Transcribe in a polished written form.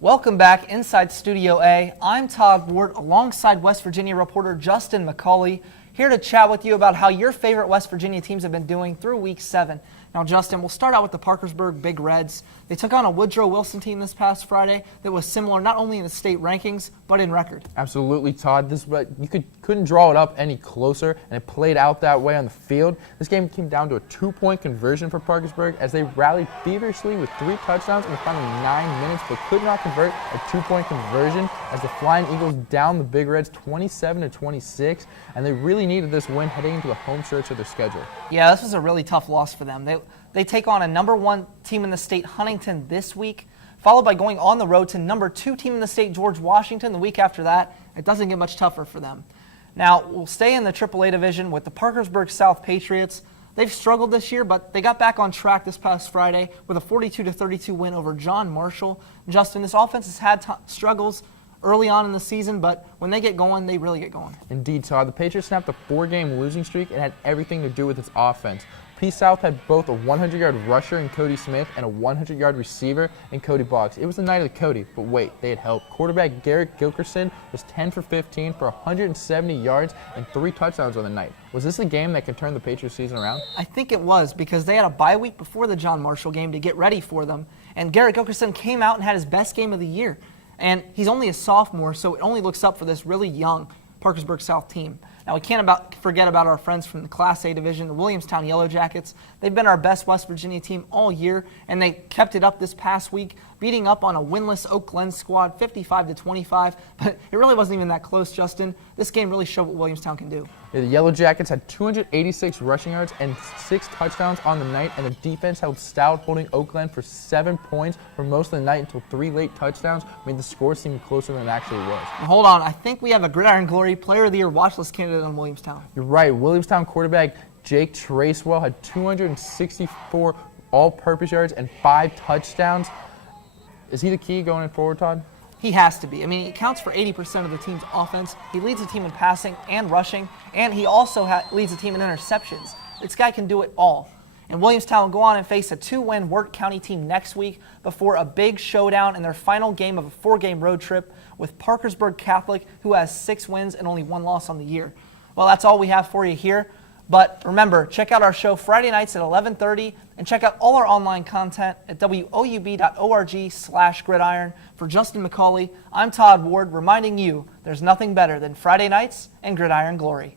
Welcome back inside Studio A. I'm Todd Ward alongside West Virginia reporter Justin McCauley, here to chat with you about how your favorite West Virginia teams have been doing through Week 7. Now, Justin, we'll start out with the Parkersburg Big Reds. They took on a Woodrow Wilson team this past Friday that was similar not only in the state rankings, but in record. Absolutely, Todd. You couldn't draw it up any closer, and it played out that way on the field. This game came down to a 2-point conversion for Parkersburg as they rallied feverishly with 3 touchdowns in the final 9 minutes, but could not convert a 2-point conversion as the Flying Eagles down the Big Reds 27-26, and they really needed this win heading into the home stretch of their schedule. Yeah, this was a really tough loss for them. They take on a number 1 team in the state, Huntington, this week, followed by going on the road to number 2 team in the state, George Washington, the week after that. It doesn't get much tougher for them. Now, we'll stay in the AAA division with the Parkersburg South Patriots. They've struggled this year, but they got back on track this past Friday with a 42-32 win over John Marshall. Justin, this offense has had struggles early on in the season, but when they get going, they really get going. Indeed, Todd. The Patriots snapped a 4-game losing streak and had everything to do with its offense. P South had both a 100-yard rusher in Cody Smith and a 100-yard receiver in Cody Boggs. It was the night of the Cody, but wait, they had help. Quarterback Garrett Gilkerson was 10 for 15 for 170 yards and 3 touchdowns on the night. Was this a game that could turn the Patriots season around? I think it was, because they had a bye week before the John Marshall game to get ready for them, and Garrett Gilkerson came out and had his best game of the year. And he's only a sophomore, so it only looks up for this really young Parkersburg South team. Now, we can't forget about our friends from the Class A division, the Williamstown Yellow Jackets. They've been our best West Virginia team all year, and they kept it up this past week, beating up on a winless Oak Glen squad 55-25. But it really wasn't even that close, Justin. This game really showed what Williamstown can do. Yeah, the Yellow Jackets had 286 rushing yards and 6 touchdowns on the night, and the defense held stout, holding Oak Glen for 7 points for most of the night until 3 late touchdowns made the score seem closer than it actually was. Now, hold on. I think we have a Gridiron Glory Player of the Year watch list candidate on Williamstown. You're right. Williamstown quarterback Jake Tracewell had 264 all-purpose yards and 5 touchdowns. Is he the key going forward, Todd? He has to be. I mean, he counts for 80% of the team's offense. He leads the team in passing and rushing, and he also leads the team in interceptions. This guy can do it all. And Williamstown will go on and face a 2-win Wirt County team next week before a big showdown in their final game of a 4-game road trip with Parkersburg Catholic, who has 6 wins and only 1 loss on the year. Well, that's all we have for you here. But remember, check out our show Friday nights at 11:30 and check out all our online content at woub.org/gridiron. For Justin McCauley, I'm Todd Ward, reminding you there's nothing better than Friday nights and gridiron glory.